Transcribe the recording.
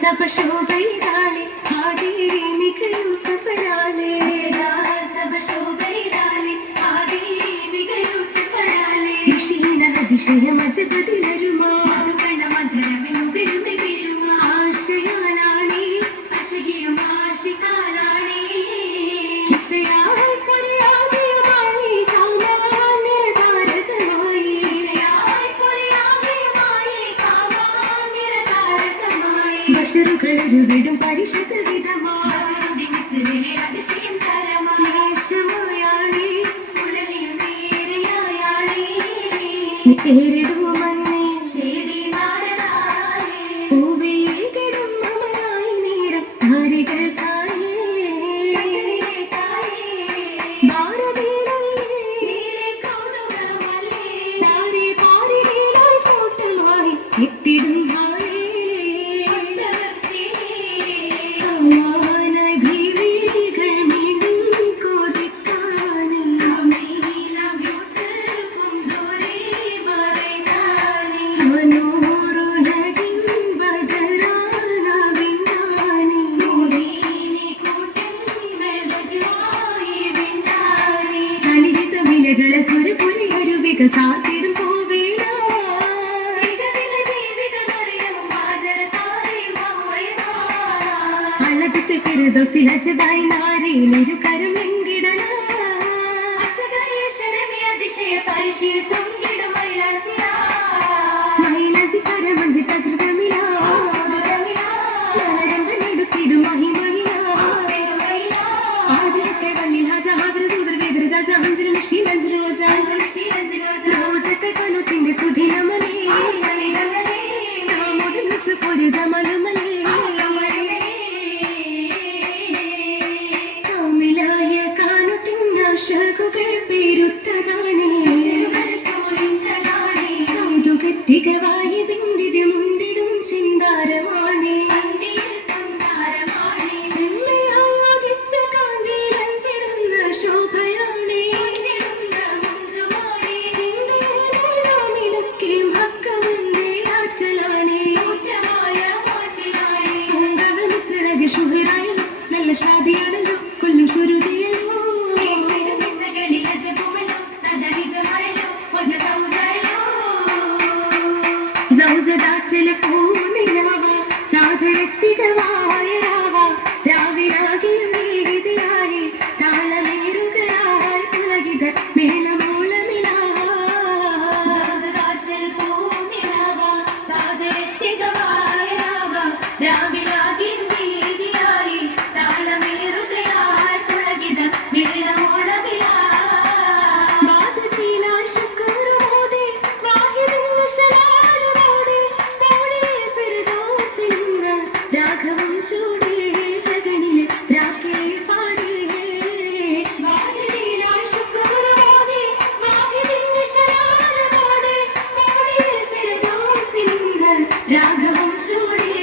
सब शोभैदाले हादीरी मिगयू सफराले सब शोभैदाले हादीरी मिगयू सफराले निशीन हदिशय मजबदिलरुमा कर्ण मधुरविनुगिरुमि बिरुमा आशयालाणे अशगियु आशिकालाणे किसयाय परियादियമായി കാമാനിരതാരകമായി യായ് പരിയാദിയമായി കാമാനിരതാരകമായി ബശറുകളൊരു വിടും പരിശുദ്ധ വിധമായി അതിശയം തരമാശമായാണേ ഉളലിയും നേരെയായാണേ നേരിടുമന്നേ ചേടി നാടനായേ പൂവേകിടും അമരായി നേരം താരികൾക്കായേ ഭാരതീലല്ലേ കൗതുകമല്ലേ ചാരി പാരിയിലായി കൂട്ടമായി എത്തിടും ചാർത്തിടും പോവേല അലകത്തെ ഫിർദൗസിലജബായി നാരിയിലൊരു കരം ലംഘിടന അതിശയ പരിശീൽ ചൊങ്കിടും മൈലാജി കരമഞ്ചി തകൃതമില നെടുത്തിടും മഹിമയില ആദിലത്തെ വല്ലിൽ ഹജ ഹാദ്ര ദൂദർ വേദർ ഗജ ഹഞ്ചിൽ നഷി നഞ്ചിൽ റോജ रोजते कनुतिंदे सुधिनमले सामुदिन सुपुर जमलमले कामिलाय कानुतिन्न शकुകൾ പേരുത്തതാണേ കൗതുകത്തികവായി ബിന്ദിതിൽ മുന്തിടും ചിന്താരമാണേ സെമ്മയാദിച്ച കാന്തിയിലഞ്ചിടുന്ന ശോഭയാണേ നല്ല ഷാദിയാണല്ലോ കൊല്ലും ശുരുതിയല്ലോ സൗജദാറ്റല പൂനിലാവ സാധരത്തികവായ രാവ രാവിലാകിയും വേദിയായി താളമേറുകയായി പുളകിത മേളമോളമില സാധരത്തികവായ രാവ രാവിലാകിയും രാഘവം ചൂടേ